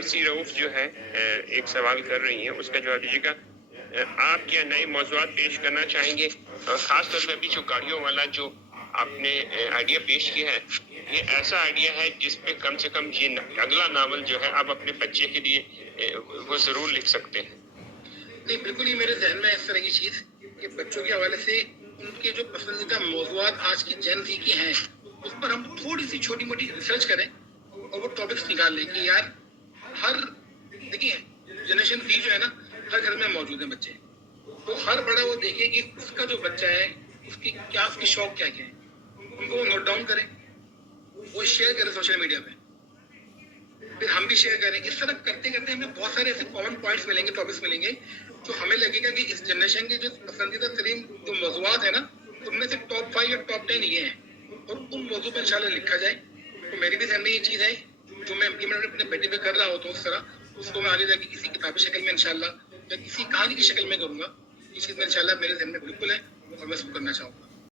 عارسی رؤف جو ہے ایک سوال کر رہی ہیں، اس کا جواب دیجیے گا۔ آپ کیا نئے موضوعات پیش کرنا چاہیں گے؟ خاص طور پہ ابھی جو گاڑیوں والا جو آپ نے آئیڈیا پیش کیا ہے، یہ ایسا آئیڈیا ہے جس پہ کم سے کم یہ اگلا ناول جو ہے آپ اپنے بچے کے لیے وہ ضرور لکھ سکتے ہیں۔ نہیں، بالکل ہی میرے ذہن میں اس طرح کی چیز کہ بچوں کے حوالے سے ان کے جو پسندیدہ موضوعات آج کی جین زی کی ہیں اس پر ہم تھوڑی سی چھوٹی موٹی ریسرچ کریں اور وہ ٹاپکس نکال لیں کہ یار ہر دیکھیے جنریشن زی جو ہے نا ہر گھر میں موجود ہیں بچے، تو ہر بڑا وہ دیکھے کہ اس کا جو بچہ ہے اس کی کیا اس کے شوق کیا کیا ہے، ان کو وہ نوٹ ڈاؤن کریں، وہ شیئر کریں سوشل میڈیا پہ، پھر ہم بھی شیئر کریں۔ اس طرح کرتے کرتے ہمیں بہت سارے ایسے کامن پوائنٹس ملیں گے، ٹاپکس ملیں گے جو ہمیں لگے گا کہ اس جنریشن کے جو پسندیدہ ترین جو موضوعات ہیں نا ان میں سے ٹاپ 5 یا ٹاپ 10 یہ ہیں، اور ان موضوع پہ انشاءاللہ لکھا جائے۔ تو میری بھی ذہن میں یہ چیز ہے جو میں امپلیمنٹ اپنے بیٹے پہ کر رہا ہوتا ہوں، اس طرح اس کو میں آگے جا کے کسی کتابی شکل میں انشاءاللہ یا کسی کہانی کی شکل میں کروں گا۔ یہ چیز میں انشاءاللہ میرے ذہن میں بالکل ہے اور میں اس کو کرنا چاہوں گا۔